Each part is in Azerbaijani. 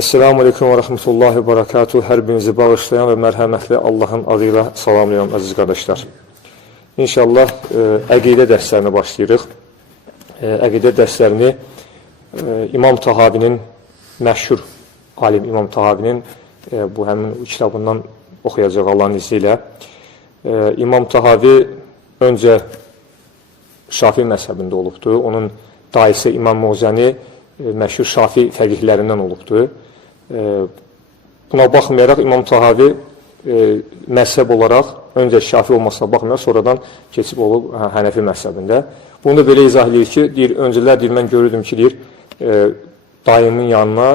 Esselamu Aleyküm və Rəhmətullahi və Barakatuhu. Hər birinizi bağışlayan və mərhəmətli Allahın adıyla salamlayıram, əziz qardaşlar. İnşallah əqidə dərslərini başlayırıq. Əqidə dərslərini İmam Tahavinin, məşhur alim İmam Tahavinin bu həmin kitabından oxuyacaq Allahın izni ilə. İmam Tahavi öncə Şafi məzhəbində olubdur. Onun dayısı İmam Muzəni məşhur Şafi fəqihlərindən olubdur. Buna baxmayaraq İmam Tahavi məzhəb olaraq öncə Şafi olmasına baxmayaraq sonradan keçib olub Hənəfi məzhəbində. Bunu da belə izah edir ki, deyir, öncələr deyir, mən görürdüm ki, deyir, dayımın yanına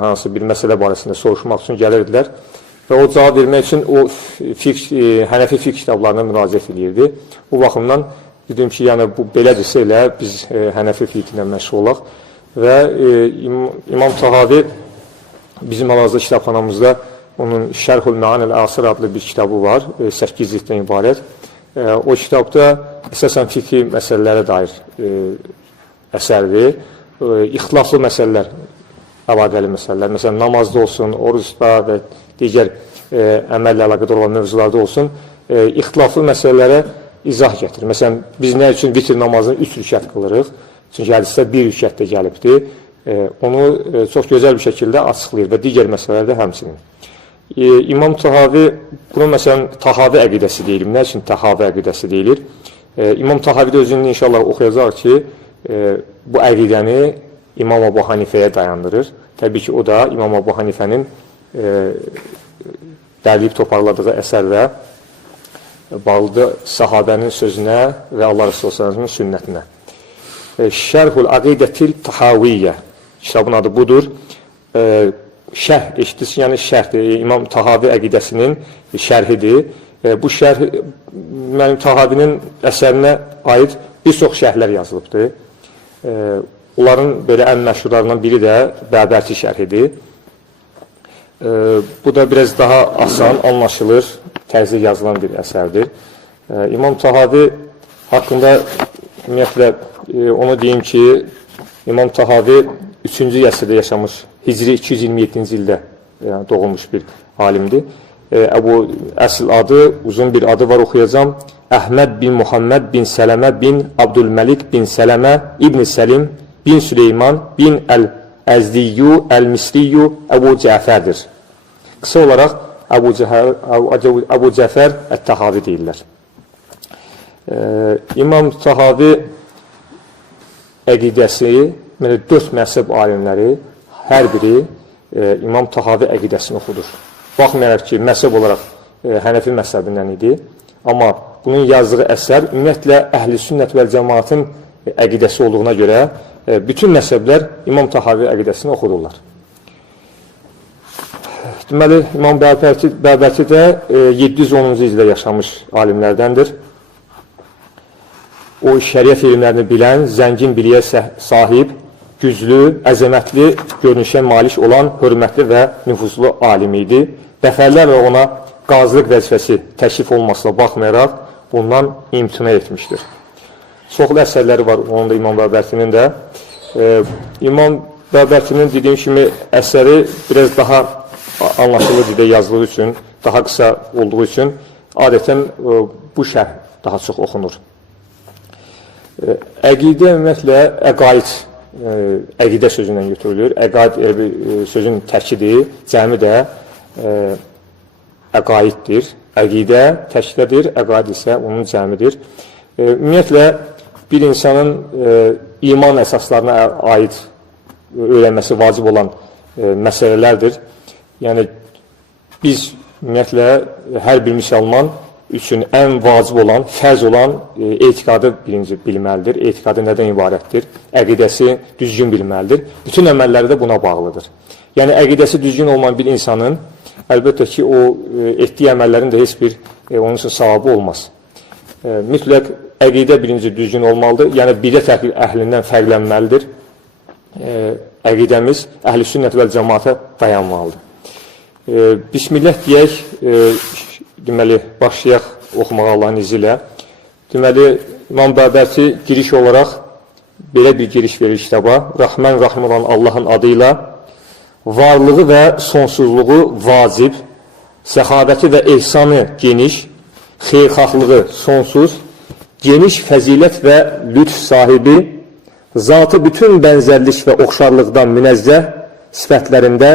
hansı bir məsələ barəsində soruşmaq üçün gəlirdilər və o cavab vermək üçün o Hənəfi fiqh kitablarına müraciət edirdi. Bu baxımdan dedim ki, yəni bu belədirsə elə biz Hənəfi fiqh ilə məşğul olaq və İmam Tahavi bizim hal-hazırda kitabxanamızda onun Şərhul Məanil Asir adlı bir kitabı var, 8 cilddən ibarət. O kitabda əsasən fiqhi məsələlərə dair əsərdir. İxtilaflı məsələlər, əlaqəli məsələlər, məsələn, namazda olsun, orucda və digər əməllə əlaqədar olan mövzularda olsun, ixtilaflı məsələlərə izah gətirir. Məsələn, biz nə üçün vitr namazını 3 rükət qılırıq? Çünki hədisdə 1 rükətdə gəlibdir. Onu çox gözəl bir şəkildə açıqlayır və digər məsələlərdə həmçinin. İmam Tahavi, buna məsələn, Tahavi əqidəsi deyilir. Nə üçün Tahavi əqidəsi deyilir? İmam Tahavi də özünü inşallah oxuyacaq ki, bu əqidəni İmam Əbu Hanifəyə dayandırır. Təbii ki, o da İmam Əbu Hanifənin dərliyib toparladığı əsərlə bağlıdır sahabənin sözünə və Allah Resulü'nün sünnətinə. Şərhul Əqidətil Tahaviyyə kitabın adı budur. Şərh eşidirsin, yəni şərhdir. İmam Tahavi əqidəsinin şərhidir. Bu şərh mənim Tahavinin əsərinə aid bir çox şərhlər yazılıbdır. Onların belə ən məşhurlarından biri də Bəbərti şərhidir. Bu da biraz daha asan, anlaşılır, tərzdə yazılan bir əsərdir. İmam Tahavi haqqında ümumiyyətlə onu deyim ki, İmam Tahavi 3-cü əsrdə yaşamış, Hicri 227-ci ildə doğulmuş bir alimdir. Əsl adı, uzun bir adı var, oxuyacam. Əhməd bin Muhammed bin Sələmə bin Abdülməlik bin Sələmə İbn Səlim bin Süleyman bin Əl-Əzdiyyu Əl-Misriyyu Əbu Cəfərdir. Qısa olaraq Əbu Cəfər Ət-Tahavi deyirlər. İmam Tahavi əqidəsi, 4 məzhəb alimləri hər biri İmam Tahavi əqidəsini oxudur. Baxmayaraq ki, məzhəb olaraq Hənəfi məzhəbindən idi, amma bunun yazdığı əsər ümumiyyətlə Əhl-i Sünnət vəl Cəmaatın əqidəsi olduğuna görə bütün məzhəblər İmam Tahavi əqidəsini oxudurlar. Deməli, İmam Bəbərti də 710-cu ildə yaşamış alimlərdəndir. O, şəriət elmlərini bilən, zəngin biliyə sahib, güclü, əzəmətli görünüşə malik olan hörmətli və nüfuzlu alim idi. Dəfələrlə ona qazılıq vəzifəsi təklif olmasına baxmayaraq bundan imtina etmişdir. Çoxlu əsərləri var onun da İmam Bəbərtinin də. İmam Bəbərtinin dediyim kimi əsəri biraz daha anlaşılı dildə yazdığı üçün, daha qısa olduğu üçün adətən bu şərh daha çox oxunur. Əqidə ümumiyyətlə əqaid, əqidə sözündən götürülür. Əqaid sözün təkidir, cəmi də əqaiddir. Əqidə təkdədir, əqaid isə onun cəmidir. Ümumiyyətlə, bir insanın iman əsaslarına aid öyrənməsi vacib olan məsələlərdir. Yəni, biz ümumiyyətlə hər bir müsəlman üçün ən vacib olan, fərz olan etiqadı birinci bilməlidir. Etiqadı nədən ibarətdir? Əqidəsi düzgün bilməlidir. Bütün əməlləri də buna bağlıdır. Yəni, əqidəsi düzgün olmayan bir insanın, əlbəttə ki, o etdiyi əməllərin də heç bir onun üçün savabı olmaz. Mütləq əqidə birinci düzgün olmalıdır. Yəni, bidət əhlindən fərqlənməlidir. Əqidəmiz Əhl-i Sünnət vəl Cəmaata dayanmalıdır. Bismillah deyək, deməli, başlayaq oxumağa Allahın izi ilə. Deməli, İmam Bəbərti giriş olaraq belə bir giriş verir kitaba. Rəhmən, rəhim olan Allahın adıyla varlığı və sonsuzluğu vacib, səxabəti və ehsanı geniş, xeyirxahlığı sonsuz, geniş fəzilət və lütf sahibi, zatı bütün bənzərlik və oxşarlıqdan münəzzəh, sifətlərində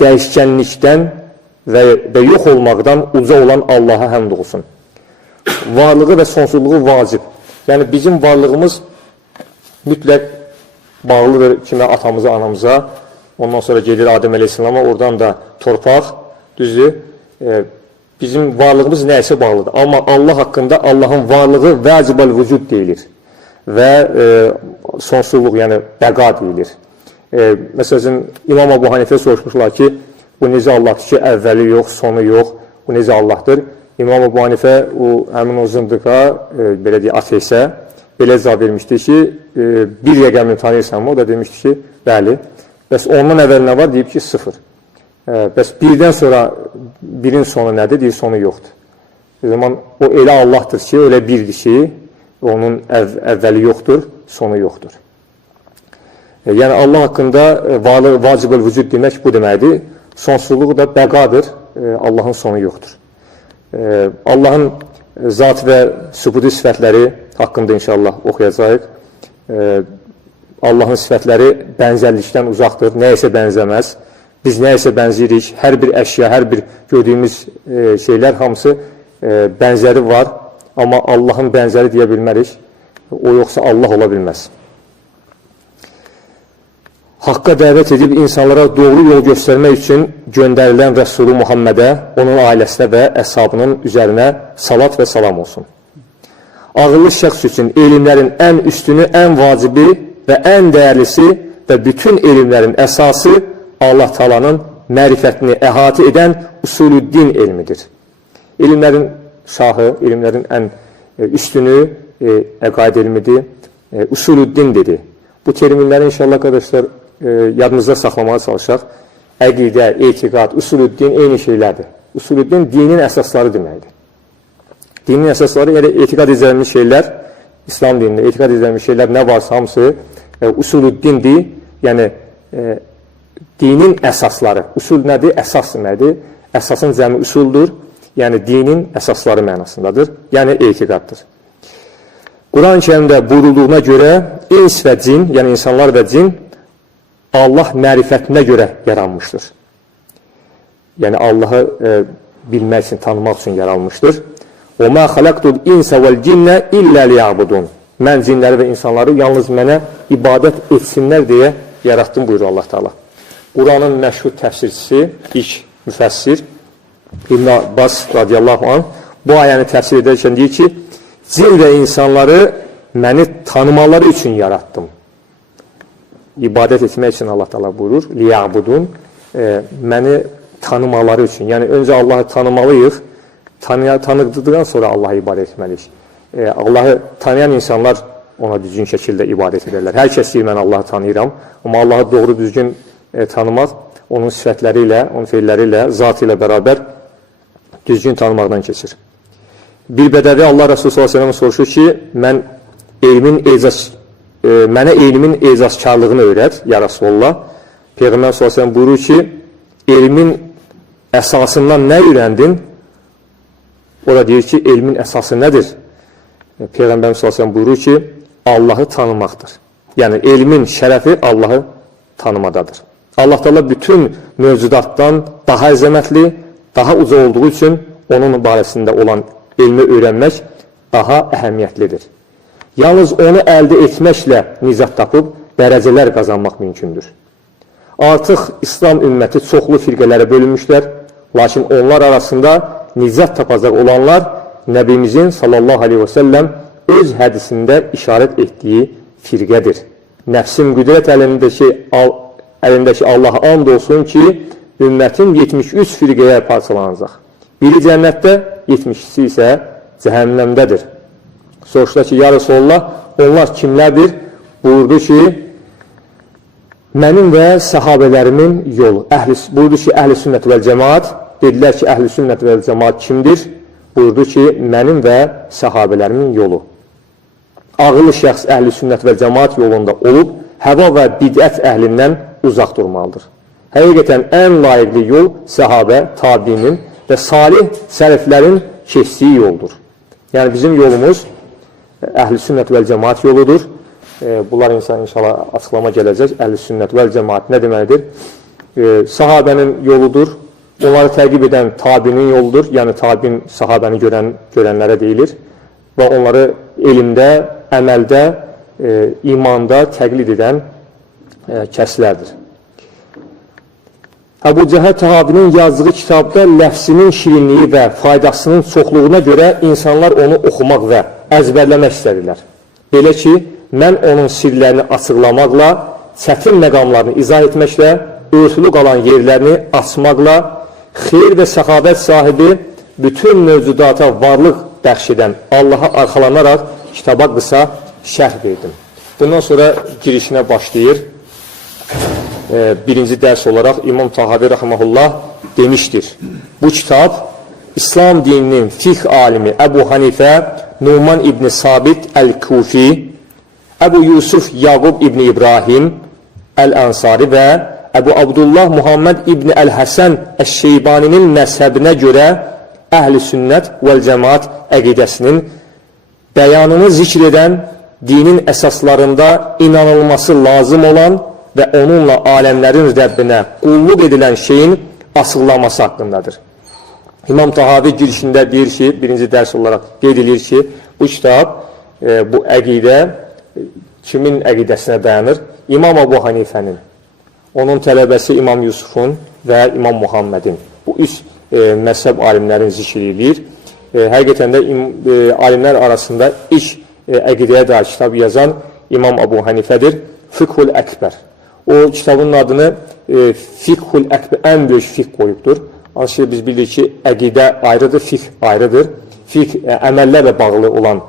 dəyişkənlikdən və yox olmaqdan uca olan Allaha həmd olsun. Varlığı və sonsuzluğu vacib. Yəni, bizim varlığımız mütləq bağlıdır kimə, atamıza, anamıza, ondan sonra gelir Adəm əleyhissalama, oradan da torpaq, düzdür. Bizim varlığımız nəyəsə bağlıdır. Amma Allah haqqında Allahın varlığı vəcibal vücud deyilir və sonsuzluq, yəni bəqa deyilir. Məsələn, İmam Əbu Hanifə soruşmuşlar ki, bu necə Allahdır ki, əvvəli yox, sonu yox, bu necə Allahdır? İmam Əbu Hanifə həmin o zındıqa, belə deyək, ateisə, belə cavab vermişdi ki, bir rəqəmini tanıyırsan mı? O da demişdi ki, bəli. Bəs ondan əvvəl nə var? Deyib ki, 0. Bəs birdən sonra birin sonu nədir? Deyir, sonu yoxdur. O zaman o elə Allahdır ki, elə birdir ki, onun əvvəli yoxdur, sonu yoxdur. Yəni, Allah haqqında vacibül vücud demək bu deməkdir. Sonsuzluq da bəqadır, Allahın sonu yoxdur. Allahın zat və sübudi sifətləri haqqında inşallah oxuyacaq. Allahın sifətləri bənzərlikdən uzaqdır, nəyəsə bənzəməz. Biz nəyəsə bənzirik, hər bir əşya, hər bir gördüyümüz şeylər hamısı bənzəri var. Amma Allahın bənzəri deyə bilmərik, o yoxsa Allah ola bilməz. Haqqa dəvət edib insanlara doğru yol göstərmək üçün göndərilən Rəsulü Muhammədə, onun ailəsinə və əshabının üzərinə salat və salam olsun. Ağıllı şəxs üçün elmlərin ən üstünü, ən vacibi və ən dəyərlisi və bütün elmlərin əsası Allah Taala'nın mərifətini əhatə edən usulüddin elmidir. Elmlərin şahı, elmlərin ən üstünü əqaid elmidir, usulüddin dedi. Bu terminləri inşallah qardaşlar yadımızda saxlamağa çalışaq. Əqidə, etiqad, usulüddin eyni şeylərdir. Usulüddin dinin əsasları deməkdir. Dinin əsasları, yəni etiqad edilmiş şeylər, İslam dinində etiqad edilmiş şeylər nə varsa hamısı usulüddindir. Yəni dinin əsasları. Usul nədir? Əsas nədir? Əsasın cəmi usuldur. Yəni dinin əsasları mənasındadır. Yəni etiqaddır. Quran-ı Kərimdə buyurulduğuna görə ins və cin, yəni insanlar və cin Allah mərifətinə görə yaranmışdır. Yəni Allahı bilmək üçün, tanımaq üçün yaranmışdır. وَمَا خَلَقْتُ الْاِنْسَ وَالْجِنَّ إِلَّا لِيَعْبُدُونَ Mən cinləri və insanları yalnız mənə ibadət etsinlər deyə yarattım, buyurur Allah Teala. Quranın məşhur təfsirçisi, ilk müfəssir İbn Abbas radiyallahu anh bu ayəni təfsir edərkən deyir ki, cin və insanları məni tanımaları üçün yarattım. İbadət etmək üçün Allah Teala buyurur, liya'budun, məni tanımaları üçün. Yəni, öncə Allahı tanımalıyıq, tanıdıqdan sonra Allah'a ibadət etməliyik. Allahı tanıyan insanlar ona düzgün şəkildə ibadət edirlər. Hər kəs deyir, mən Allahı tanıyıram, amma Allahı doğru düzgün tanımaq, onun sifətləri ilə, onun feilləri ilə, zatı ilə bərabər düzgün tanımaqdan keçir. Bir bədəvi Allah Resulü s.ə.v soruşur ki, mənə elmin ecazkarlığını öyrət, ya Resulullah. Peyğəmbər s.ə.v buyurur ki, elmin əsasından nə öyrəndin? O da deyir ki, elmin əsası nədir? Peyğəmbər s.ə.v buyurur ki, Allahı tanımaqdır. Yəni, elmin şərəfi Allahı tanımadadır. Allah Teala bütün mövcudatdan daha əzəmətli, daha uca olduğu üçün onun barəsində olan elmi öyrənmək daha əhəmiyyətlidir. Yalnız onu əldə etməklə nizat tapıb dərəcələr qazanmaq mümkündür. Artıq İslam ümməti çoxlu firqələrə bölünmüşlər, lakin onlar arasında nizat tapacaq olanlar Nəbimizin sallallahu aleyhi və səlləm öz hədisində işarət etdiyi firqədir. Nəfsim qüdrət əlindəki Allaha and olsun ki, ümmətin 73 firqəyə parçalanacaq. Biri cənnətdə, 70'si isə cəhənnəmdədir. Soruşda ki, ya Resulullah, onlar kimlərdir? Buyurdu ki, mənim və səhabələrimin yolu. Buyurdu ki, əhl-i sünnət vəl cəmaat. Dedilər ki, əhl-i sünnət vəl cəmaat kimdir? Buyurdu ki, mənim və səhabələrimin yolu. Ağıllı şəxs əhl-i sünnət vəl cəmaat yolunda olub, həva və bidət əhlindən uzaq durmalıdır. Həqiqətən ən layiqli yol səhabə, tabiinin və salih sələflərin keçdiyi yoldur. Yəni bizim yolumuz əhl-i sünnət vəl cəmaat yoludur. Bunlar inşallah açıqlama gələcək. Əhl-i sünnət vəl cəmaat nə deməlidir? Sahabənin yoludur. Onları təqib edən tabinin yoludur. Yəni tabin sahabəni görənlərə deyilir. Və onları elmdə, əməldə, imanda təqlid edən kəslərdir. Əbu Cəhəl Təhavinin yazdığı kitabda ləfsinin şirinliyi və faydasının çoxluğuna görə insanlar onu oxumaq və əzbərləmək istədirlər. Belə ki, mən onun sirlərini açıqlamaqla, çətin məqamlarını izah etməklə, örtülü qalan yerlərini açmaqla, xeyr və səxavət sahibi bütün mövcudata varlıq bəxş edən Allaha arxalanaraq kitaba qısa şərh verdim. Bundan sonra girişinə başlayır. Birinci dərs olaraq İmam Tahavi rəhməhullah demişdir. Bu kitab İslam dininin fiqh alimi Əbu Hanifə, Numan İbni Sabit Əl-Kufi, Əbu Yusuf Yaqub İbni İbrahim Əl-Ansari və Əbu Abdullah Muhammed İbni Əl-Həsən Əş-Şeybaninin məzhəbinə görə əhl-i sünnət vəl-cəmaat əqidəsinin bəyanını zikr edən, dinin əsaslarında inanılması lazım olan və onunla aləmlərin Rəbbinə qulluq edilən şeyin açıqlaması haqqındadır. İmam Tahavi girişində deyir ki, birinci dərs olaraq qeyd edir ki, bu kitab, bu əqidə kimin əqidəsinə dayanır? İmam Əbu Hanifənin, onun tələbəsi İmam Yusufun və İmam Muhammedin. Bu üç məzhəb alimlərin zikr edir. Həqiqətən də alimlər arasında ilk əqidəyə dair kitab yazan İmam Əbu Hanifədir. Fiqhul Əkbər. O kitabın adını Fiqhul Əkbər, ən böyük fiqh qoyubdur. Ancaq biz bilirik ki, əqidə ayrıdır, fiqh ayrıdır. Fiqh əməllərlə bağlı olan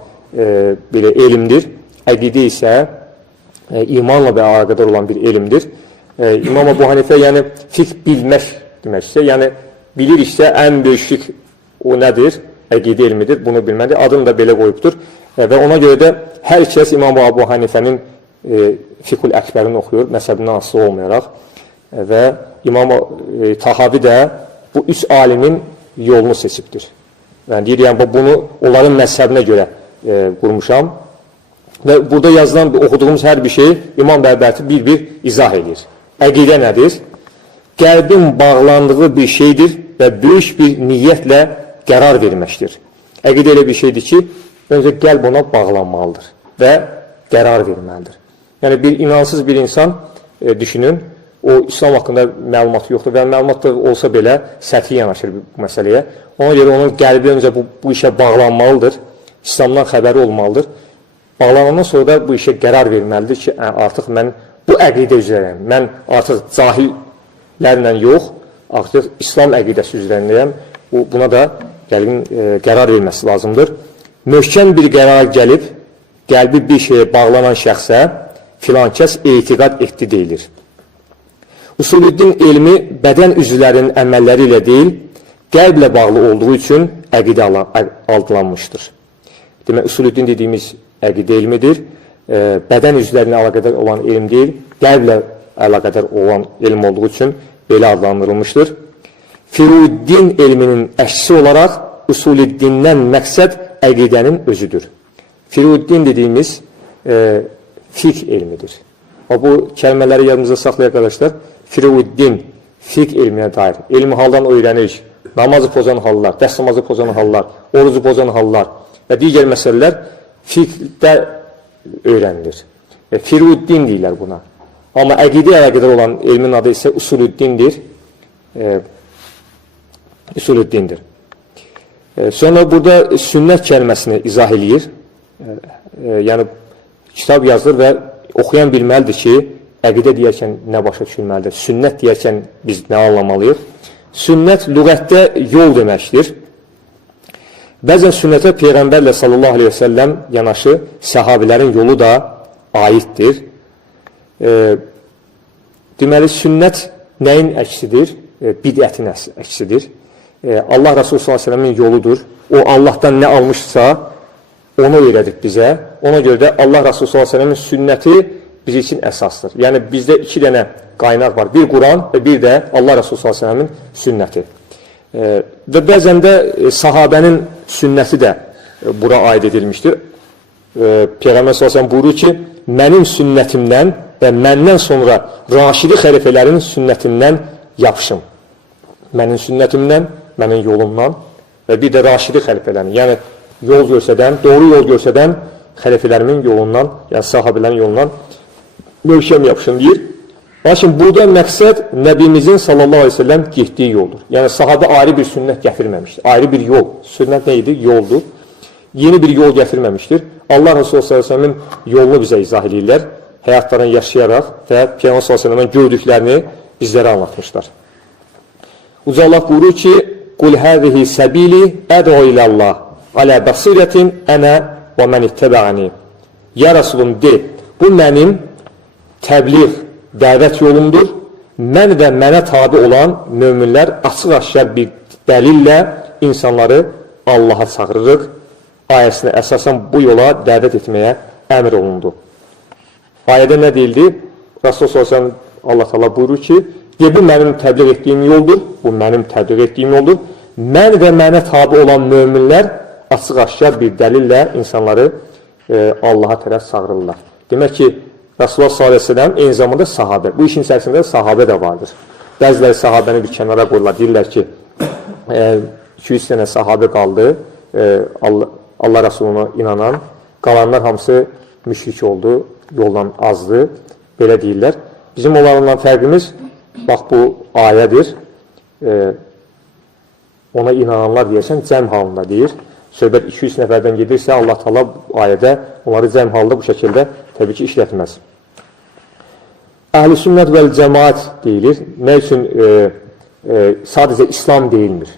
belə elmdir. Əqidə isə imanla və əlaqədar olan bir elmdir. İmam Əbu Hanifə, yəni fiqh bilmək deməksə, yəni biliriksə ən böyük fiqh o nədir? Əqidə elmidir, bunu bilməlidir. Adını da belə qoyubdur. Və ona görə də hər kəs İmam Əbu Hanifənin Fiqhul Əkbərini oxuyur, məzhəbindən asılı olmayaraq. Və İmam Tahavi də bu üç alimin yolunu seçibdir. Yəni deyir, yəni bunu onların məzhəbinə görə qurmuşam. Və burada yazılan, oxuduğumuz hər bir şey İmam Bərbəti bir-bir izah edir. Əqidə nədir? Qəlbin bağlandığı bir şeydir və böyük bir niyyətlə qərar verməkdir. Əqidə elə bir şeydir ki, öncə qəlb ona bağlanmalıdır və qərar verməlidir. Yəni bir inansız bir insan düşünün, o İslam haqqında məlumatı yoxdur və məlumat da olsa belə səthi yanaşır bu məsələyə. Ona görə onun qəlbi öncə bu işə bağlanmalıdır, İslamdan xəbəri olmalıdır. Bağlanandan sonra da bu işə qərar verməlidir ki, artıq mən bu əqidə üzrəyəm, mən artıq cahillərlə yox, artıq İslam əqidəsi üzrəyəm, buna da qərar verməsi lazımdır. Möhkəm bir qərar gəlib, qəlbi bir şeyə bağlanan şəxsə filan kəs etiqad etdi deyilir. Usulüddin elmi bədən üzvlərinin əməlləri ilə deyil, qəlblə bağlı olduğu üçün əqidə adlanmışdır. Demək, usulüddin dediyimiz əqidə elmidir, bədən üzvlərinə əlaqədar olan elm deyil, qəlblə əlaqədar olan elm olduğu üçün belə adlandırılmışdır. Firuddin elminin əksisi olaraq usulüddindən məqsəd əqidənin özüdür. Firuddin dediyimiz fiqh elmidir. Bu kəlmələri yadımızda saxlayaq arkadaşlar. Firuddin, fiqh elminə dair. Elmi haldan öyrənirik. Namazı pozan hallar, dərs namazı pozan hallar, orucu pozan hallar və digər məsələlər fiqhdə öyrənilir. Firuddin deyirlər buna. Amma əqidə əlaqədar olan elmin adı isə usulüddindir. Usulüddindir. Sonra burada sünnət kəlməsini izah eləyir. Yəni, kitab yazılır və oxuyan bilməlidir ki, əqidə deyərkən nə başa düşülməlidir? Sünnət deyərkən biz nə anlamalıyıq? Sünnət lüğətdə yol deməkdir. Bəzən sünnətə Peyğəmbərlə sallallahu aleyhi və səlləm yanaşı səhabilərin yolu da aiddir. Deməli, sünnət nəyin əksidir? Bidətin əksidir. Allah Resulü sallallahu aleyhi və səlləmin yoludur. O, Allahdan nə almışsa, onu öyrədib bizə. Ona görə də Allah Resulü sallallahu aleyhi və səlləmin sünnəti biz üçün əsasdır. Yəni, bizdə iki dənə qaynaq var. Bir Quran və bir də Allah Resulü s.ə.v-in sünnəti. Və bəzən də sahabənin sünnəti də bura aid edilmişdir. Peyğəmbər s.ə.v buyurur ki, mənim sünnətimdən və məndən sonra raşidi xəlifələrin sünnətindən yapışım. Mənim sünnətimdən, mənim yolumdan və bir də raşidi xəlifələrin, yəni yol görsədən, doğru yol görsədən xəlifələrimin yolundan, yəni sahabələrin yolundan möhkəm yapışın deyir. Lakin burada məqsəd Nəbimizin sallallahu aleyhi ve sellem getdiyi yoldur. Yəni sahabə ayrı bir sünnət gətirməmişdir. Ayrı bir yol. Sünnət nə idi? Yoldur. Yeni bir yol gətirməmişdir. Allah Resulü sallallahu aleyhi ve sellemin yolunu bizə izah edirlər. Həyatlarını yaşayaraq və Peyğəmbər sallallahu aleyhi ve sellemin gördüklərini bizlərə anlatmışlar. Uca Allah buyurur ki, Qul həzihi səbili əd'u ilallah alə basirətin ənə və mən ittəbə'ani. Ya Rasulum de, bu mənim təbliğ, dəvət yolumdur. Mən və mənə tabi olan möminlər açıq-aşkar bir dəlillə insanları Allaha çağırırıq. Ayəsinə əsasən bu yola dəvət etməyə əmr olundu. Ayədə nə deyildi? Rasulullah s.ə.v Allah təala buyurur ki, bu mənim təbliğ etdiyim yoldur, bu mənim təbliğ etdiyim yoldur. Mən və mənə tabi olan möminlər açıq-aşkar bir dəlillə insanları Allaha tərəf çağırırlar. Demək ki, Rasulullah s.ə.v eyni zamanda sahabə. Bu işin içərisində sahabə də vardır. Bəziləri sahabəni bir kənara qoyurlar. Deyirlər ki, 200 sənə sahabə qaldı, Allah Rasuluna inanan. Qalanlar hamısı müşrik oldu, yoldan azdı. Belə deyirlər. Bizim onlarından fərqimiz, bax bu ayədir. Ona inananlar deyərsən, cəm halında deyir. Söhbət 200 nəfərdən gedirsə, Allah Taala ayədə onları cəm halında bu şəkildə təbii ki, işlətməz. Əhl-i sünnət vəl cəmaət deyilir. Nə üçün sadəcə İslam deyilmir?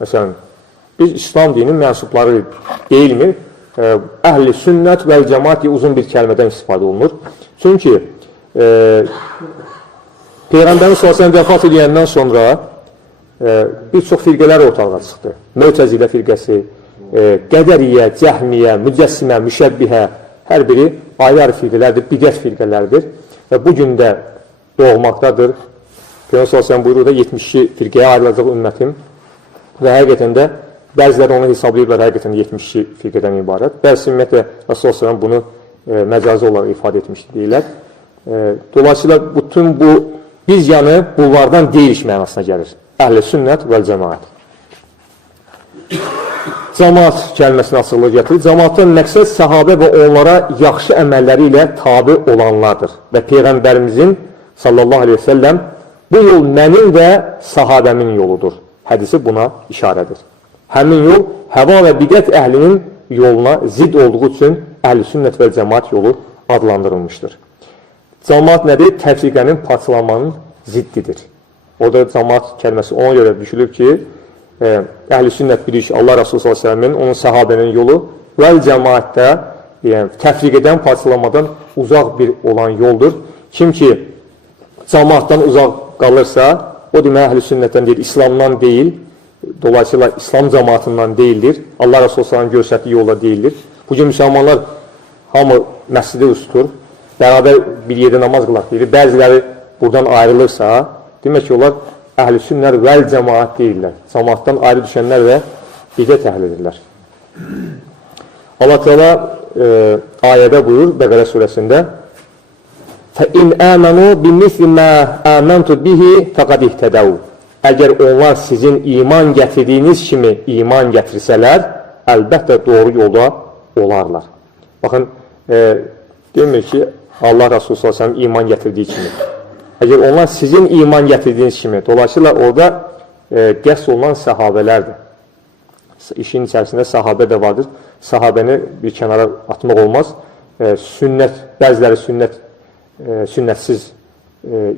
Məsələn, biz İslam dininin mənsubları deyilmir. Əhl-i sünnət vəl cəmaət deyə uzun bir kəlmədən istifadə olunur. Çünki Peyğəmbərin s.ə.v vəfat edəndən sonra bir çox firqələr ortalığa çıxdı. Mötəzilə firqəsi, qədəriyyə, cəhmiyyə, mücəssimə, müşəbbihə, hər biri ayrı-ayrı firqələrdir, bidət firqələrdir və bu gün də doğmaqdadır. Peyğəmbər s.ə.v buyurur da 72 firqəyə ayrılacaq ümmətim və həqiqətən də bəziləri onu hesablayırlar, həqiqətən 72 firqədən ibarət. Bəzi ümumiyyətlə Rasulullah s.ə.v bunu məcazi olaraq ifadə etmişdir deyirlər. Dolayısıyla bütün bu biz yanı bunlardan deyilik mənasına gəlir. Əhl-i sünnət vəl cəmaət. Cəmaət kəlməsini açıqlığı gətirir. Cəmaatdan məqsəd səhabə və onlara yaxşı əməlləri ilə tabi olanlardır. Və Peyğəmbərimizin sallallahu aleyhi ve sellem bu yol mənim və sahabəmin yoludur. Hədisi buna işarədir. Həmin yol həva və bidət əhlinin yoluna zid olduğu üçün əhl-i sünnət və cəmaət yolu adlandırılmışdır. Cəmaət nədir? Təfriqənin parçalanmanın ziddidir. Orada cəmaət kəlməsi ona görə düşülüb ki, əhl-i sünnət bilir ki, Allah Resulü s.ə.v-in, onun səhabənin yolu vəl cəmaətdə təfriqədən, parçalanmadan uzaq bir olan yoldur. Kim ki, cəmaətdən uzaq qalırsa, o demək əhl-i sünnətdən deyil, İslamdan deyil, dolayısıyla İslam cəmaatından deyildir, Allah Resulü s.ə.v-in göstərdiyi yolla deyildir. Bugün müsəlmanlar hamı məscidi üst tutur, bərabər bir yerdə namaz qılaq deyir. Bəziləri buradan ayrılırsa, demək ki, onlar əhl-i sünnət vəl cəmaət deyirlər. Cəmaatdan ayrı düşənlər və bidət əhlidirlər. Allah Teala ayədə buyurur, Bəqərə surəsində فَاِنْ آمَنُوا بِمِثْلِ مَا آمَنْتُ بِهِ فَقَدْ اِهْتَدَوْا Əgər onlar sizin iman gətirdiyiniz kimi iman gətirsələr, əlbəttə doğru yolda olarlar. Baxın, demir ki, Allah Resulü s.ə.v iman gətirdiyi kimi. Əgər onlar sizin iman gətirdiyiniz kimi, dolayısıyla orada qəsd olunan səhabələrdir. İşin içərisində səhabə də vardır. Səhabəni bir kənara atmaq olmaz. Sünnət, bəziləri sünnətsiz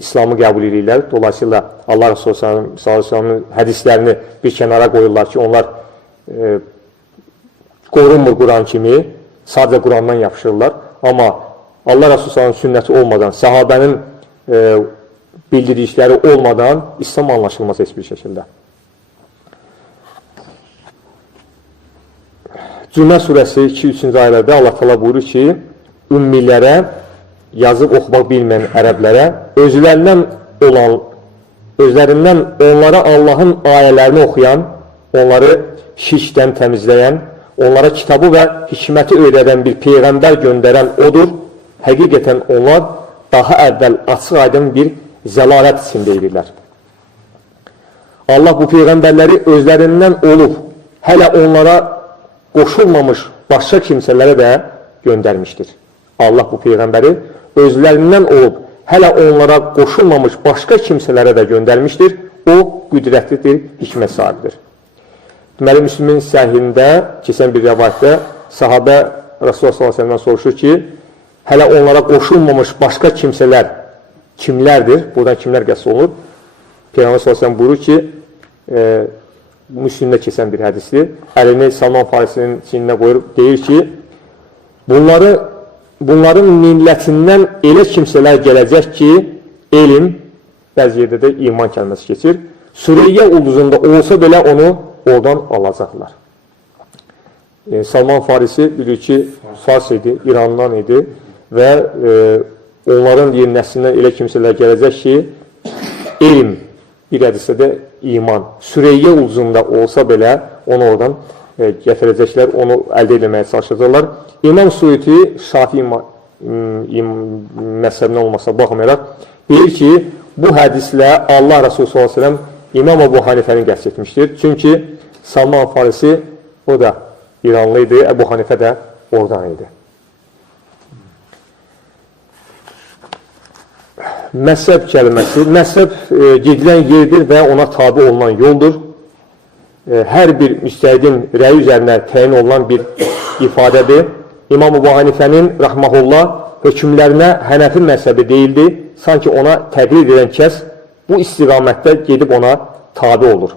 İslamı qəbul edirlər. Dolayısıyla Allah Resulü s.ə.v-in hədislərini bir kənara qoyurlar ki, onlar qorunmur Quran kimi, sadəcə Qurandan yapışırlar. Amma Allah Resulü s.ə.v-in sünnəti olmadan, səhabənin bildirdikləri olmadan İslam anlaşılmaz heç bir şəkildə. Cümə surəsi 2-3-cü ayələrdə Allah təala buyurur ki, ümmilərə, yazıb oxumaq bilməyən ərəblərə olan, özlərindən onlara Allahın ayələrini oxuyan, onları şirkdən təmizləyən, onlara kitabı və hikməti öyrədən bir peyğəmbər göndərən odur. Həqiqətən onlar daha əvvəl açıq aydın bir zəlalət içində edirlər. Allah bu peyğəmbərləri özlərindən olub, hələ onlara qoşulmamış başqa kimsələrə də göndərmişdir. Allah bu peyğəmbəri özlərindən olub, hələ onlara qoşulmamış başqa kimsələrə də göndərmişdir. O, qüdrətlidir, hikmət sahibidir. Deməli, Müslümin səhihində keçən bir rəvayətdə sahabə Rasulullah s.ə.v-dən soruşur ki, hələ onlara qoşulmamış başqa kimsələr kimlərdir? Buradan kimlər qəsd olunur? Peyğəmbər s.ə.v buyurur ki, Müslümdə keçən bir hədisdir. Əlini Salman Farisinin çininə qoyur, deyir ki, bunların millətindən elə kimsələr gələcək ki, elm, bəzi yerdə də iman kəlməsi keçir, Süreyyə ulduzunda olsa belə onu oradan alacaqlar. Salman Farisi bilir ki, Fars idi, İrandan idi və onların nəslindən elə kimsələr gələcək ki, elm, bir hədisdə də iman, Süreyyə ulduzunda olsa belə onu oradan gətirəcəklər, onu əldə etməyə çalışacaqlar. İmam Suyuti, Şafii məzhəbinə olmasına baxmayaraq, deyir ki, bu hədislə Allah Resulü s.ə.v İmam Əbu Hanifəni qəsd etmişdir. Çünki Salman Farisi, o da İranlı idi, Əbu Hanifə də oradan idi. Məzhəb kəlməsi, məzhəb gedilən yerdir və ona tabi olunan yoldur. Hər bir müstəhidin rəyi üzərinə təyin olunan bir ifadədir. İmam Əbu Hanifənin rəhməhullah hökmlərinə Hənəfi məzhəbi deyildi. Sanki ona təqlid edən kəs bu istiqamətdə gedib ona tabi olur.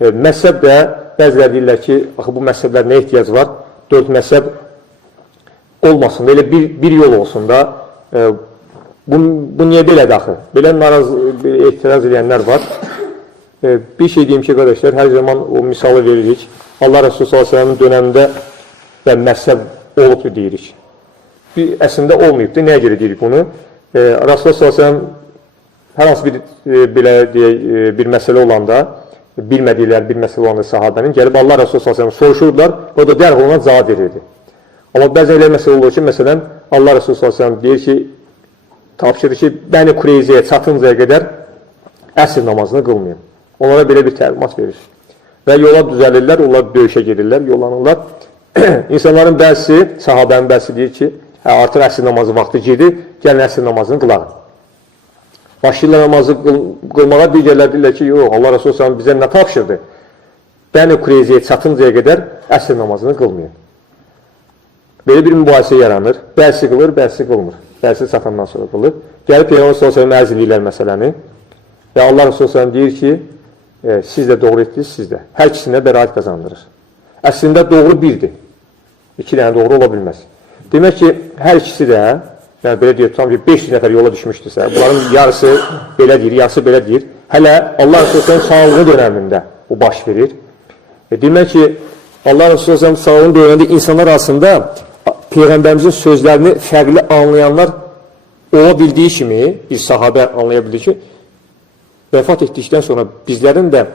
Məzhəb də bəzilər deyirlər ki, bu məzhəblər nə ehtiyac var? 4 məzhəb olmasın, elə bir yol olsun da. Bu niyə belədir axı? Belə etiraz edənlər var. Bir şey deyim ki, qardaşlar, hər zaman o misalı veririk. Allah Resulü s.ə.v-in dönəmində məzhəb olubdur deyirik. Əslində olmayıbdır. Nəyə görə deyirik bunu? Resulü s.ə.v hər hansı bir məsələ olanda, bilmədikləri bir məsələ olanda sahabənin gəlib Allah Resulü s.ə.v soruşurdular, o da dərhal ona cavab verirdi. Amma bəzən elə məsələ olur ki, məsələn, Allah Resulü s.ə.v deyir ki, tapşırır ki, Bəni Qureyzəyə çatıncaya qədər əsr namazını qılmayın. Onlara belə bir təlimat verir. Və yola düzəlirlər, onlar döyüşə gedirlər, yollanırlar. İnsanların bəzisi, sahabənin bəzisi deyir ki, artıq əsr namazı vaxtı girdi, gəlin əsr namazını qılarım. Başlayırlar namazı qılmağa, digərlər deyirlər ki, yox, Allah Resulü s.ə.v bizə nə tapşırdı? Bəni Qureyzəyə çatıncaya qədər əsr namazını qılmayın. Belə bir mübahisə yaranır. Bəzisi qılır, bəzisi qılmır. Bəzisi çatandan sonra qılır. Gəlib Peyğəmbər s.ə.v əzm edirlər məsələni. Və Allah Resulü s.ə.v deyir ki, siz də doğru etdiniz, siz də. Hər ikisinə bəraət qazandırır. Əslində doğru birdir. 2 dənə doğru ola bilməz. Demək ki, hər ikisi də, yəni belə deyir, tam ki, 500 nəfər yola düşmüşdürsə, bunların yarısı belə deyir, yarısı belə deyir. Hələ Allah Resulü s.ə.v sağlığı dönəmində bu baş verir. Demək ki, Allah Resulü s.ə.v sağlığı dönəmində insanlar arasında Peyğəmbərimizin sözlərini fərqli anlayanlar ola bildiyi kimi, bir sahabə anlaya bildiyi ki, vəfat etdikdən sonra bizlərin də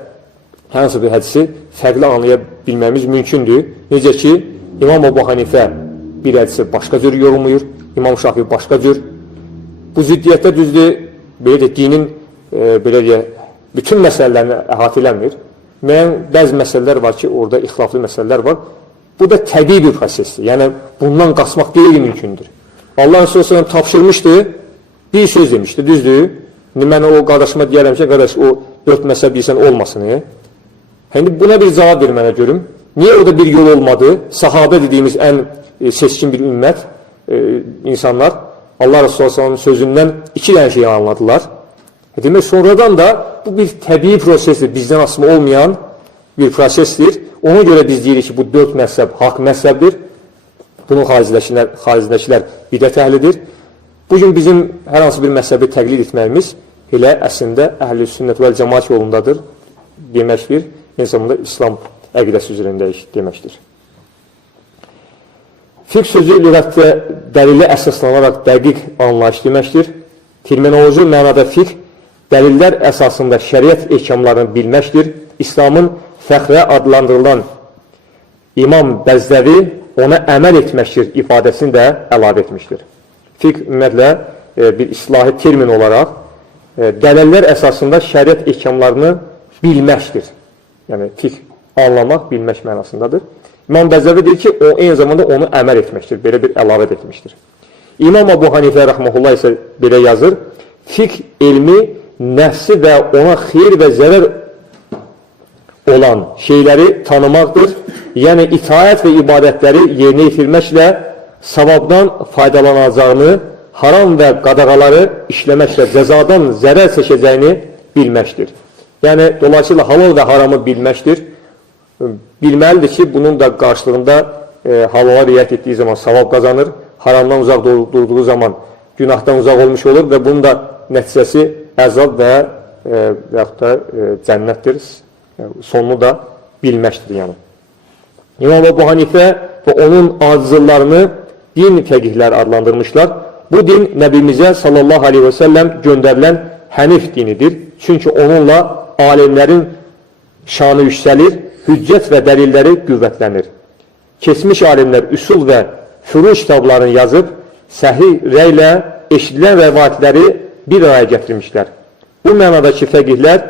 hansı bir hədisi fərqli anlaya bilməmiz mümkündür. Necə ki, İmam Əbu Hanifə bir hədisi başqa cür yorumlayır, İmam Şafii başqa cür. Bu ziddiyyətdə düzdür, belə də dinin bütün məsələlərini əhatə eləmir. Müəyyən bəzi məsələlər var ki, orada ixtilaflı məsələlər var. Bu da təbii bir prosesdir. Yəni, bundan qaçmaq qeyri-mümkündür. Allah Resulü s.ə.v tapşırmışdı, bir söz demişdi, düzdür. Mən o qardaşıma deyərəm ki, qardaş, o 4 məsəb deyirsən olmasın. Yəni, buna bir cavab ver mənə görüm. Niyə orada bir yol olmadı? Sahabə dediyimiz ən seçkin bir ümmət, insanlar Allah Resulü s.ə.v sözündən 2 dənə şey anladılar. Demək, sonradan da bu bir təbii prosesdir, bizdən asılı olmayan bir prosesdir. Ona görə biz deyirik ki, bu 4 məzhəb haqq məzhəbdir. Bunun xaricindəkilər bidət əhlidir. Bugün bizim hər hansı bir məzhəbi təqlid etməyimiz elə əslində əhl-i sünnət vəl cəmaat yolundadır deməkdir. Eyni zamanda İslam əqidəsi üzərindəyik deməkdir. Fiqh sözü lüğətdə dəlillə əsaslanaraq dəqiq anlayış deməkdir. Terminoloji mənada fiqh dəlillər əsasında şəriət ehkamlarını bilməkdir. İslamın fəxrə adlandırılan İmam Bəzdəvi ona əməl etməkdir ifadəsini də əlavə etmişdir. Fiqh ümumiyyətlə bir islahi termin olaraq dəlillər əsasında şəriət ehkamlarını bilməkdir. Yəni fiqh anlamaq, bilmək mənasındadır. İmam Bəzdəvi deyir ki, o eyni zamanda onu əməl etməkdir. Belə bir əlavə etmişdir. İmam Əbu Hanifə rəhməhullah isə belə yazır: fiqh elmi nəfsi və ona xeyir və zərər olan şeyləri tanımaqdır. Yəni itaət və ibadətləri yerinə yetirməklə savabdan faydalanacağını, haram və qadağaları işləməklə cəzadan zərər çəkəcəyini bilməkdir. Yəni dolayısıyla halal və haramı bilməkdir. Bilməlidir ki, bunun da qarşılığında halala riayət etdiyi zaman savab qazanır, haramdan uzaq durduğu zaman günahdan uzaq olmuş olur və bunun da nəticəsi əzab və yaxud da cənnətdir. Sonunu da bilməkdir. Yəni. İmam Əbu Hanifə və onun acizlarını din fəqihlər adlandırmışlar. Bu din Nəbimizə sallallahu aleyhi və səlləm göndərilən hənif dinidir. Çünki onunla alimlərin şanı yüksəlir, hüccət və dəlilləri qüvvətlənir. Keçmiş alimlər üsul və furu kitablarını yazıb, səhih rəylə eşidilən rəvayətləri bir araya gətirmişlər. Bu mənadakı fəqihlər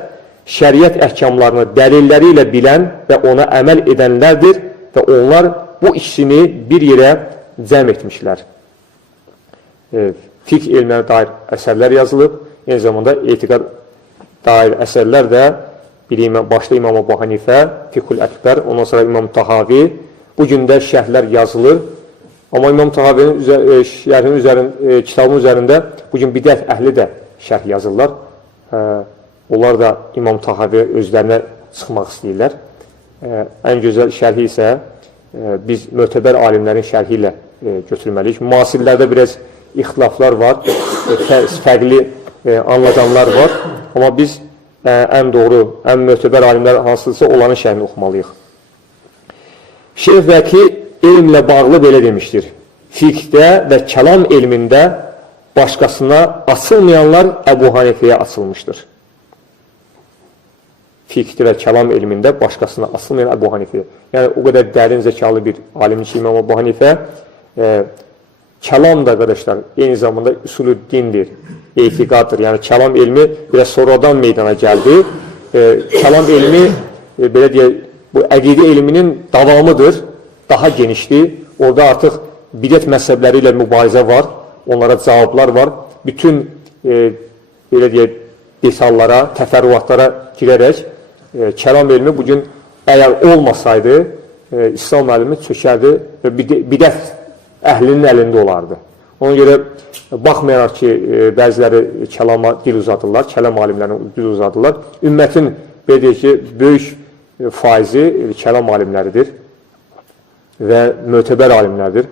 şəriət əhkamlarını dəlilləri ilə bilən və ona əməl edənlərdir və onlar bu ikisini bir yerə cəm etmişlər. Fiqh elminə dair əsərlər yazılıb, eyni zamanda etiqad dair əsərlər də başda İmam Əbu Hanifə, Fiqhul Əkbər, ondan sonra İmam Tahavi, bugün də şərhlər yazılır. Amma İmam Tahavinin kitabının üzərində bugün bidət əhli də şərh yazırlar. Onlar da İmam Tahavi özlərinə çıxmaq istəyirlər. Ən gözəl şərhi isə biz mötəbər alimlərin şərhi ilə götürməliyik. Müasirlərdə biraz ixtilaflar var, fərqli anlacanlar var. Amma biz ən doğru, ən mötəbər alimlər hansıdırsa onların şərhini oxumalıyıq. Şeyx Vəki elmlə bağlı belə demişdir: fiqhdə və kəlam elmində başqasına açılmayanlar Əbu Hanifəyə açılmışdır. Fiqhdə və kəlam elmində başqasına açılmayan Əbu Hanifəyə. Yəni, o qədər dərin zəkalı bir alim ki, İmam Əbu Hanifə. Kəlam da, qardaşlar, eyni zamanda üsulü dindir, etiqaddır. Yəni, kəlam elmi biraz sonradan meydana gəldi. Kəlam elmi, belə deyək, bu əqidə elminin davamıdır, daha genişdir. Orada artıq bidət məzhəbləri ilə mübarizə var, onlara cavablar var. Bütün, belə deyək, detallara, təfərrüatlara girərək, kəlam elmi bugün əgər olmasaydı, İslam elmi çökərdi və bidət əhlinin əlində olardı. Ona görə baxmayaraq ki, bəziləri kəlama dil uzadırlar, kəlam alimlərinin dil uzadırlar. Ümmətin, belə deyək ki, böyük faizi kəlam alimləridir və mötəbər alimlərdir.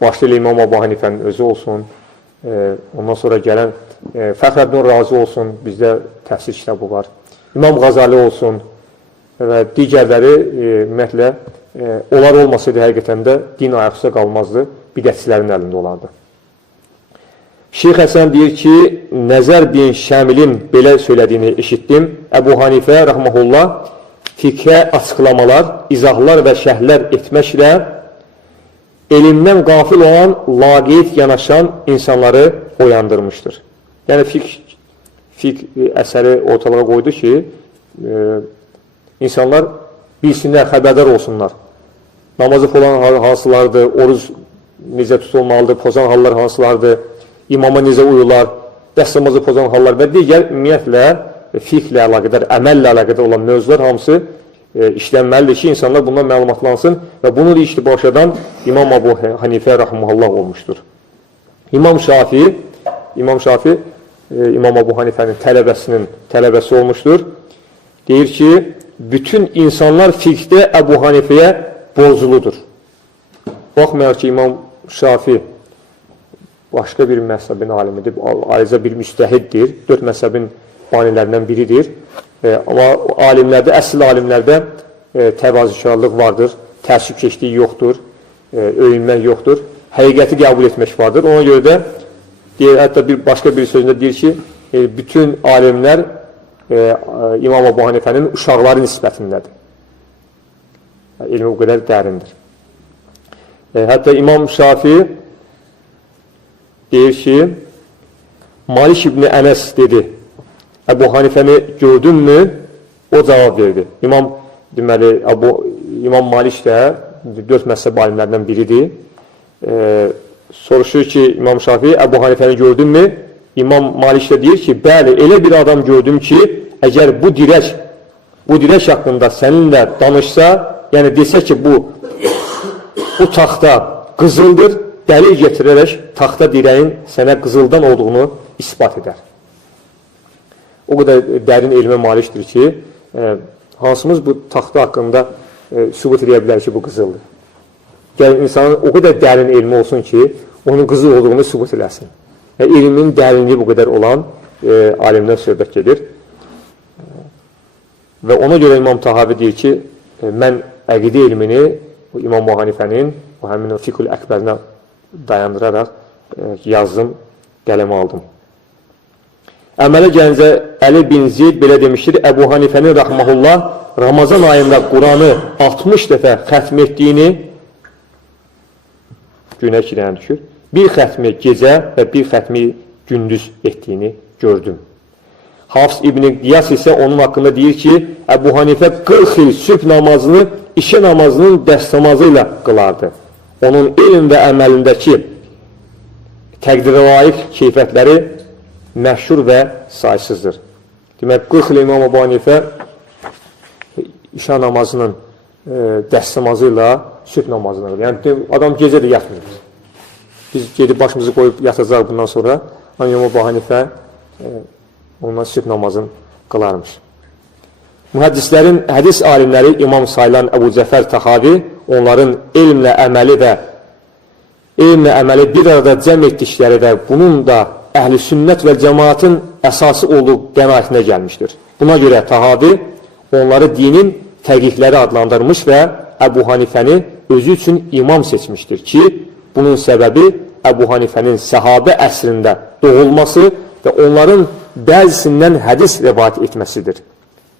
Başda ilə İmam Əbu Hanifənin özü olsun, ondan sonra gələn Fəxrəddin Razi olsun, bizdə təhsil kitabı var. İmam Qazali olsun və digərləri, ümumiyyətlə, onlar olmasaydı həqiqətən də din ayaqüstə qalmazdı, bidətçilərin əlində olardı. Şeyx Həsən deyir ki, Nəzər bin Şəmilin belə söylədiyini eşitdim. Əbu Hanifə rəhməhullah fiqhə açıqlamalar, izahlar və şərhlər etməklə elmdən qafil olan, laqeyd yanaşan insanları oyandırmışdır. Yəni, fiqh əsəri ortalığa qoydu ki, insanlar bilsinlər, xəbərdar olsunlar. Namazı olan hansılardır, oruc necə tutulmalıdır, pozan hallar hansılardır, imama necə uyular, dəst namazı pozan hallar və digər ümumiyyətlə fiqhlə əlaqədar, əməllə əlaqədar olan mövzular hamısı işlənməlidir ki, insanlar bundan məlumatlansın və bunu da işli başladan İmam Əbu Hanifə rəhməhullah olmuşdur. İmam Şafi İmam Əbu Hanifənin tələbəsi olmuşdur. Deyir ki, bütün insanlar fiqhdə Əbu Hanifəyə borcludur. Baxmayaraq ki, İmam Şafi başqa bir məzhəbin alimidir, ayrıca bir müstəhiddir, 4 məzhəbin banilərindən biridir. Amma alimlərdə, əsl alimlərdə təvazükarlıq vardır, təəssübkeşlik yoxdur, öyünmək yoxdur, həqiqəti qəbul etmək vardır. Ona görə də, hətta başqa bir sözündə deyir ki, bütün alimlər İmam Əbu Hanifənin uşaqları nisbətindədir. İlmi o qədər dərindir. Hətta İmam Şafii deyir ki, Malik ibn Ənəs dedi, Əbu Hanifəni gördünmü? O cavab verdi. İmam Malik də 4 məzhəb alimlərdən biridir. Soruşur ki, İmam Şafii, Əbu Hanifəni gördünmü? İmam Malik də deyir ki, bəli, elə bir adam gördüm ki, əgər bu dirək haqqında səninlə danışsa, yəni desə ki, bu taxta qızıldır, dəlil getirərək taxta dirəyin sənə qızıldan olduğunu ispat edər. O qədər dərin elmə malikdir ki, hansımız bu taxta haqqında sübut edə bilər ki, bu qızıldır. Gəlin, insanın o qədər dərin elmi olsun ki, onun qızıl olduğunu sübut eləsin. İlmin dərinliyi bu qədər olan alimdən söhbət gedir. Və ona görə İmam Tahavi deyir ki, mən əqidə ilmini İmam Əbu Hanifənin həmin o Fiqhül Əkbərinə dayandıraraq yazdım, qələmə aldım. Əmələ gəlincə Əli bin Zeyd belə demişdir, Əbu Hanifənin rəhməhullah Ramazan ayında Quranı 60 dəfə xətm etdiyini, günə kirəyən düşür, bir xətmi gecə və bir xətmi gündüz etdiyini gördüm. Hafız İbn-i Qiyas isə onun haqqında deyir ki, Əbu Hanifə 40 il sübh namazını işə namazının dərs namazı ilə qılardı. Onun elm və əməlindəki təqdirə layiq keyfiyyətləri məşhur və saysızdır. Demək, 40 il İmam Əbu Hanifə işə namazının dərs namazı ilə sübh namazını qılır. Yəni, adam gecə də yatmır. Biz gedib başımızı qoyub yatacaq bundan sonra. İmam Əbu Hanifə ondan sübh namazını qılarmış. Mühəddislərin hədis alimləri İmam sayılan Əbu Cəfər Tahavi onların elmlə əməli bir arada cəm etdikləri və bunun da əhl-i sünnət və cəmaatın əsası olduğu qənaətinə gəlmişdir. Buna görə Tahavi onları dinin fəqihləri adlandırmış və Əbu Hanifəni özü üçün imam seçmişdir ki, bunun səbəbi Əbu Hanifənin səhabə əsrində doğulması və onların bəzisindən hədis rəvat etməsidir.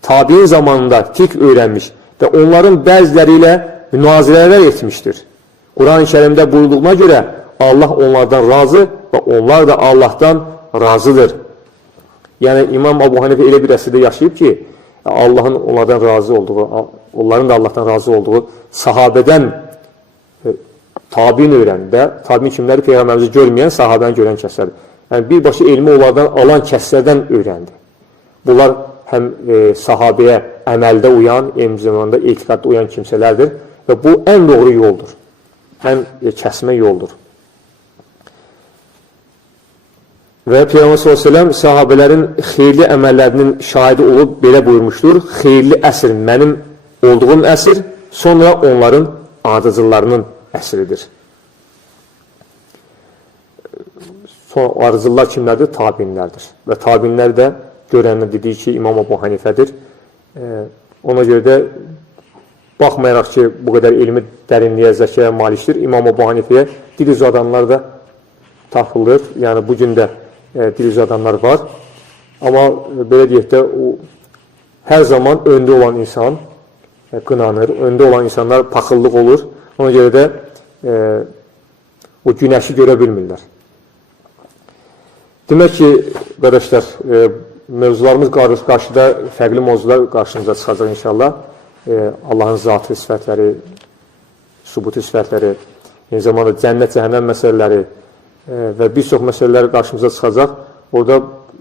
Tabiin zamanında fiqh öyrənmiş və onların bəziləri ilə münazirələr etmişdir. Quran-ı Kərimdə buyurduğuna görə Allah onlardan razı və onlar da Allahdan razıdır. Yəni, İmam Əbu Hanifə elə bir əsrdə yaşayıb ki, Allahın onlardan razı olduğu, onların da Allahdan razı olduğu sahabədən tabiin öyrəndə, tabiin kimləri Peyğəmbərimizi görməyən, sahabəni görən kəslərdir. Yəni, birbaşa elmi onlardan alan kəslərdən öyrəndi. Bunlar həm sahabəyə əməldə uyan, eyni zamanda etiqadda uyan kimsələrdir və bu ən doğru yoldur, ən kəsmə yoldur. Və Peyğəmbər s.ə.v sahabələrin xeyirli əməllərinin şahidi olub belə buyurmuşdur, xeyirli əsr mənim olduğum əsr, sonra onların ardıcıllarının əsridir. Sonra ardıcıllar kimlərdir? Tabinlərdir. Və tabinlər də görənlə dediyi ki, İmam Əbu Hanifədir. Ona görə də baxmayaraq ki, bu qədər elmi dərinliyə, zəkəyə malikdir, İmam Əbu Hanifəyə dil üzü adamlar da taxılır. Yəni, bugün də dil üzü adamlar var. Amma belə deyək də, hər zaman öndə olan insan qınanır, öndə olan insanlar paxıllıq olur. Ona görə də o günəşi görə bilmirlər. Demək ki, qardaşlar, mövzularımız qarşıda fərqli mövzular qarşımıza çıxacaq inşallah. Allahın zatı sifətləri, sübuti sifətləri, eyni zamanda cənnət, cəhənnəm məsələləri və bir çox məsələlər qarşımıza çıxacaq. Orada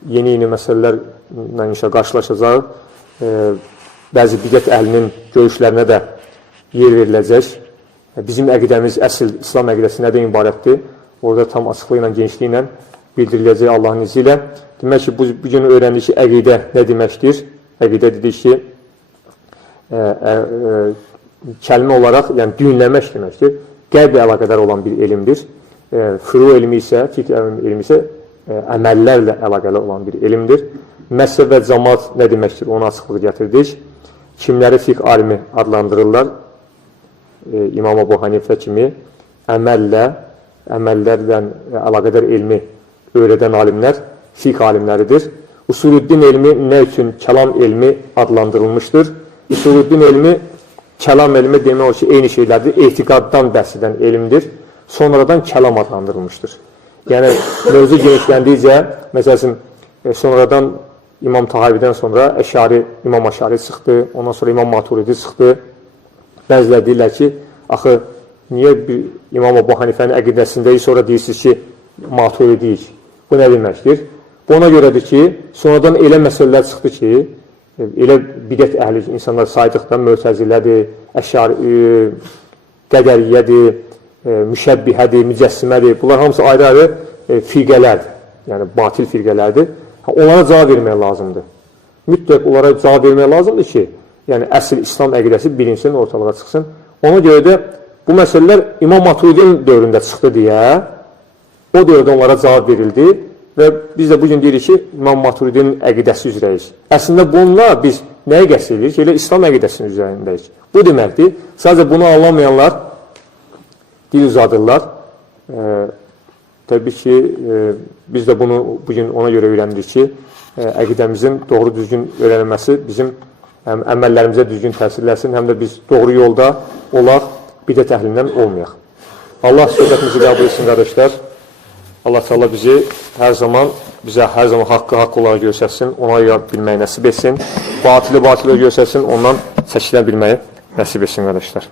yeni məsələlərlə inşallah qarşılaşacaq. Bəzi bidət əhlinin görüşlərinə də yer veriləcək. Bizim əqidəmiz, əsl İslam əqidəsi nədən ibarətdir? Orada tam açıqlığı ilə, genişliyi ilə bildiriləcək Allahın izi ilə. Demək ki, bu gün öyrəndik ki, əqidə nə deməkdir? Əqidə dedik ki, kəlmə olaraq, yəni düyünləmək deməkdir. Qəlblə əlaqədar olan bir elmdir. Furu elmi isə, fiqh elmi isə əməllərlə əlaqəli olan bir elmdir. Məzhəb və cəmaat nə deməkdir? Ona açıqlıq gətirdik. Kimləri fiqh alimi adlandırırlar? İmam Əbu Hanifə kimi əməllərlə əlaqədar elmi öyrədən alimlər fiqh alimləridir. Usulüddin elmi nə üçün kəlam elmi adlandırılmışdır? Usulüddin elmi, kəlam elmi demək o ki, eyni şeylərdir. Etiqaddan bəhs edən elmdir. Sonradan kəlam adlandırılmışdır. Yəni, mövzu genişləndikcə, məsələn, sonradan İmam Tahavidən sonra İmam Əşari çıxdı, ondan sonra İmam Maturidi çıxdı. Bəzilər deyirlər ki, axı, niyə İmam Əbu Hanifənin əqidəsindəyik, sonra deyirsiniz ki, Maturidiyik. Bu nə deməkdir? Bu ona görədir ki, sonradan elə məsələlər çıxdı ki, elə bidət əhli insanlar saydıqdan Mötəzilədir, Qədəriyyədir, Müşəbbihədir, Mücəssimədir. Bunlar hamısı ayrı-ayrı firqələrdir, yəni batil firqələrdir. Onlara cavab vermək lazımdır. Mütləq onlara cavab vermək lazımdır ki, yəni əsl İslam əqidəsi bilinsin, ortalığa çıxsın. Ona görə də bu məsələlər İmam Maturidin dövründə çıxdı deyə, o dövrdə onlara cavab verildi və biz də bugün deyirik ki, İmam Maturidin əqidəsi üzrəyik. Əslində bununla biz nəyə qəsd edirik? Elə İslam əqidəsinin üzərindəyik. Bu deməkdir, sadəcə bunu anlamayanlar dil uzadırlar. Təbii ki, biz də bunu bugün ona görə öyrəndik ki, əqidəmizin doğru düzgün öyrənilməsi bizim həm əməllərimizə düzgün təsirləsin, həm də biz doğru yolda olaq, bidət əhlindən olmayaq. Allah söhbətimizi qəbul etsin, qardaşlar. Allah Teala bizi hər zaman haqqı haqq olaraq göstərsin, ona bilməyi nəsib etsin. Batili göstərsin, ondan çəkilə bilməyi nəsib etsin, qardaşlar.